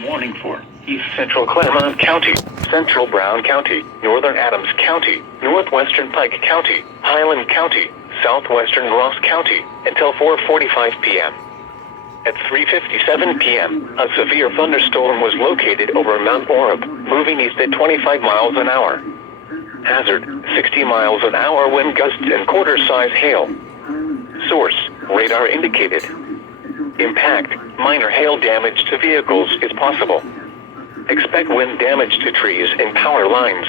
storm warning for East Central Claremont County, Central Brown County, Northern Adams County, Northwestern Pike County, Highland County, Southwestern Ross County, until 4:45 p.m. At 3:57 p.m., a severe thunderstorm was located over Mount Orab, moving east at 25 miles an hour. Hazard, 60 miles an hour wind gusts and quarter-size hail. Source, radar indicated. Impact, minor hail damage to vehicles is possible. Expect wind damage to trees and power lines.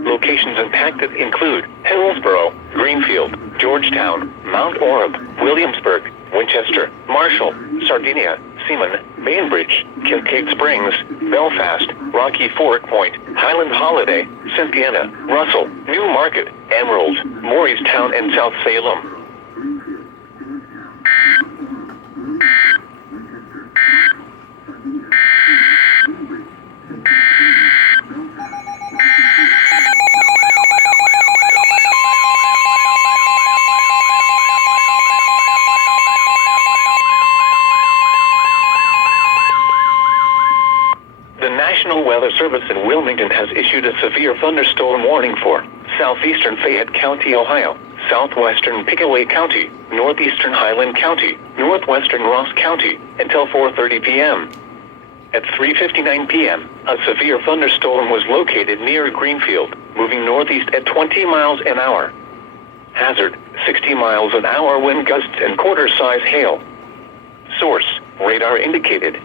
Locations impacted include Hillsborough, Greenfield, Georgetown, Mount Orab, Williamsburg, Winchester, Marshall, Sardinia, Seaman, Bainbridge, Kincaid Springs, Belfast, Rocky Fork Point, Highland Holiday, Cynthiana, Russell, New Market, Emerald, Morristown, and South Salem. The National Weather Service in Wilmington has issued a severe thunderstorm warning for southeastern Fayette County, Ohio, southwestern Pickaway County, northeastern Highland County, northwestern Ross County, until 4:30 p.m. At 3:59 p.m., a severe thunderstorm was located near Greenfield, moving northeast at 20 miles an hour. Hazard, 60 miles an hour wind gusts and quarter-size hail. Source, radar indicated.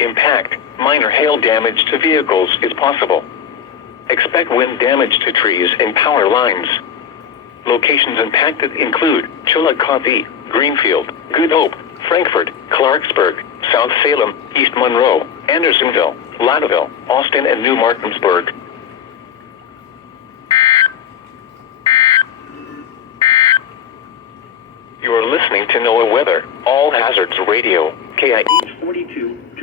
Impact, minor hail damage to vehicles is possible. Expect wind damage to trees and power lines. Locations impacted include Chillicothe, Greenfield, Good Hope, Frankfort, Clarksburg, South Salem, East Monroe, Andersonville, Lauderdale, Austin, and New Martinsburg. You are listening to NOAA Weather, All Hazards Radio, KIE 42.